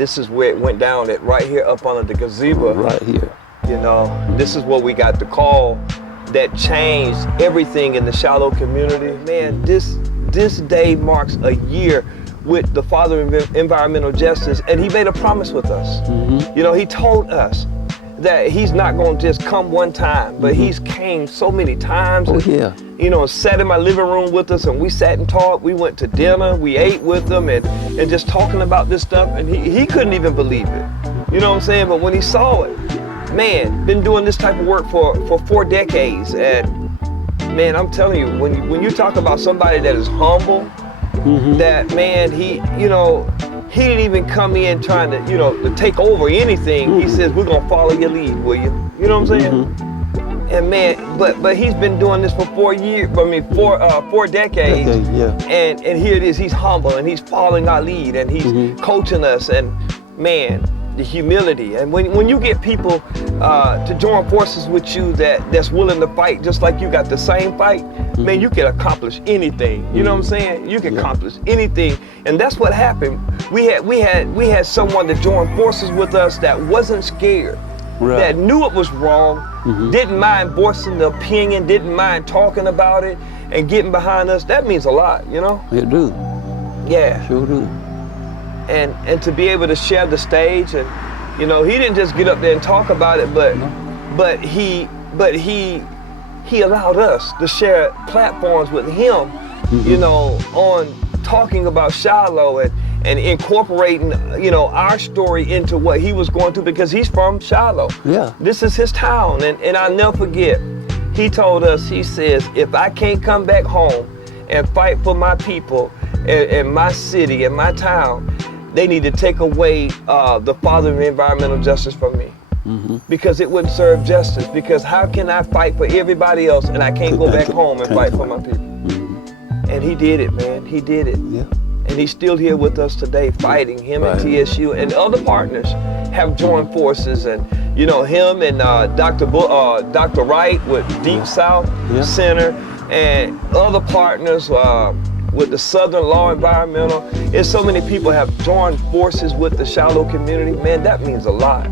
this is where it went down, at right here up under the gazebo. Right here. You know, this is what we got the call that changed everything in the Shiloh community. Man, this day marks a year with the Father of Environmental Justice, and he made a promise with us. You know, he told us that he's not going to just come one time, but he's came so many times. Oh, and, yeah. you know, sat in my living room with us, and we sat and talked. We went to dinner, we ate with them, and just talking about this stuff, and he couldn't even believe it. You know what I'm saying? But when he saw it, man, been doing this type of work for 4 decades, and man, I'm telling you, when you talk about somebody that is humble, that man, he didn't even come in trying to, to take over anything. He says, we're gonna follow your lead, will you? You know what I'm saying? And man, but he's been doing this for 4 years, 4 decades. And here it is, he's humble and he's following our lead and he's coaching us, and man, the humility. And when you get people to join forces with you that's willing to fight just like you got the same fight, man, you can accomplish anything. You know what I'm saying? You can accomplish anything. And that's what happened. We had someone to join forces with us that wasn't scared, that knew it was wrong, didn't mind voicing the opinion, didn't mind talking about it and getting behind us. That means a lot, you know? It do. Yeah. Sure do. And to be able to share the stage, and he didn't just get up there and talk about it, but he allowed us to share platforms with him, on talking about Shiloh and incorporating, our story into what he was going through, because he's from Shiloh. Yeah. This is his town, and I'll never forget, he told us, he says, if I can't come back home and fight for my people and my city and my town, they need to take away the Father of Environmental Justice from me. Because it wouldn't serve justice. Because how can I fight for everybody else and I can't go back home and fight for my people? And he did it, man. He did it. Yeah. And he's still here with us today, fighting. Him and TSU and other partners have joined forces, and him and Dr. Wright with Deep South Center, and other partners with the Southern Law Environmental. And so many people have joined forces with the Shiloh community. Man, that means a lot.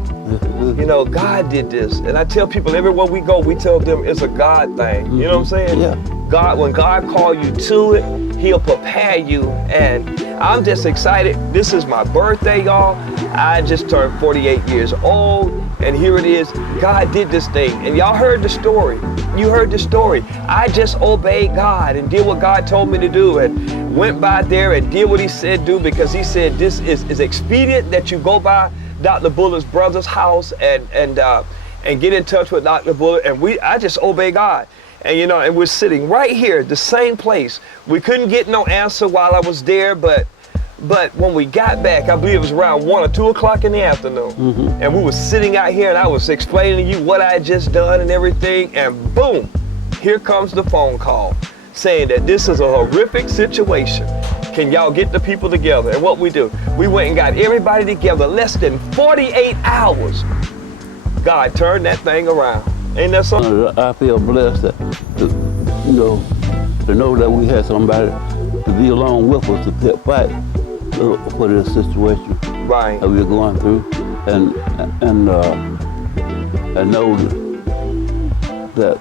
God did this. And I tell people everywhere we go, we tell them it's a God thing. You know what I'm saying? Yeah. God, when God called you to it, he'll prepare you. And I'm just excited. This is my birthday, y'all. I just turned 48 years old, and here it is. God did this thing. And y'all heard the story. You heard the story. I just obeyed God and did what God told me to do, and went by there and did what he said do, because he said this is expedient that you go by Dr. Bullard's brother's house and get in touch with Dr. Bullard. And I just obey God. And and we're sitting right here, the same place. We couldn't get no answer while I was there, but when we got back, I believe it was around 1 or 2 o'clock in the afternoon, and we were sitting out here, and I was explaining to you what I had just done and everything, and boom, here comes the phone call saying that this is a horrific situation. Can y'all get the people together? And what we do, we went and got everybody together. Less than 48 hours, God turned that thing around. Ain't that something? I feel blessed that, to know that we had somebody to be along with us to fight for this situation that we're going through, and I know that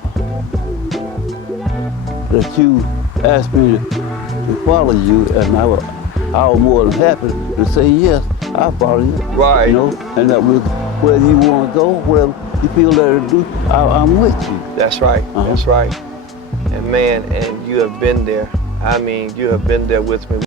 you asked me to follow you, and I was more than happy to say yes, I'll follow you. Right. And that wherever you want to go, wherever you feel that to do, I'm with you. That's right. That's right. And man, and you have been there. I mean, you have been there with me.